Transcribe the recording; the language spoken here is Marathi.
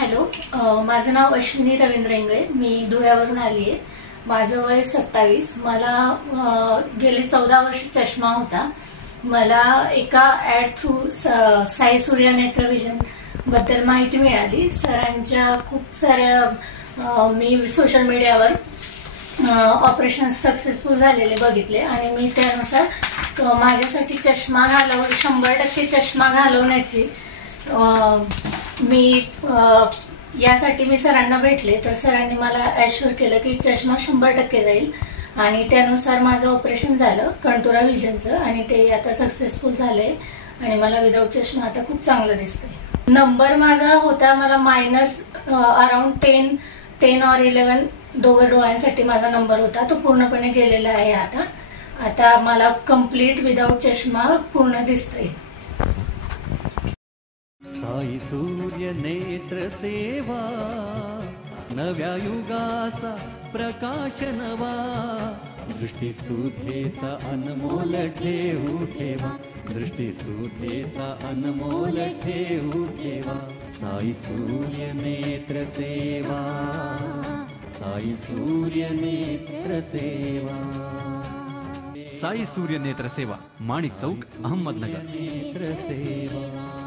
हॅलो, माझं नाव अश्विनी रवींद्र इंगळे. मी धुळ्यावरून आली आहे. माझं वय 27. मला गेले 14 वर्ष चष्मा होता. मला एका ॲड थ्रू साई सूर्य नेत्र विजन बद्दल माहिती मिळाली. सरांच्या खूप साऱ्या मी सोशल मीडियावर ऑपरेशन सक्सेसफुल झालेले बघितले आणि मी त्यानुसार माझ्यासाठी चष्मा 100% चष्मा घालवण्याची यासाठी मी सरांना भेटले. तर सरांनी मला ॲश्युअर केलं की चष्मा 100% जाईल आणि त्यानुसार माझं ऑपरेशन झालं कंटुरा विजनचं आणि ते आता सक्सेसफुल झाले आणि मला विदाऊट चष्मा आता खूप चांगलं दिसतंय. नंबर माझा होता, मला मायनस अराउंड 10 और 11 दोघं डोळ्यांसाठी माझा नंबर होता. तो पूर्णपणे गेलेला आहे. आता मला कम्प्लीट विदाऊट चष्मा पूर्ण दिसतंय. साई सूर्य नेत्र सेवा, नव्या युगाचा प्रकाश नवा, दृष्टीसुधेचा अनमोल ठेवू ठेवा, दृष्टीसुधेचा अनमोल ठेवू ठेवा. साई सूर्य नेत्र सेवा, साई सूर्य नेत्र सेवा. साई सूर्य नेत्र सेवा, माणिक चौक, अहमदनगर. नेत्र सेवा.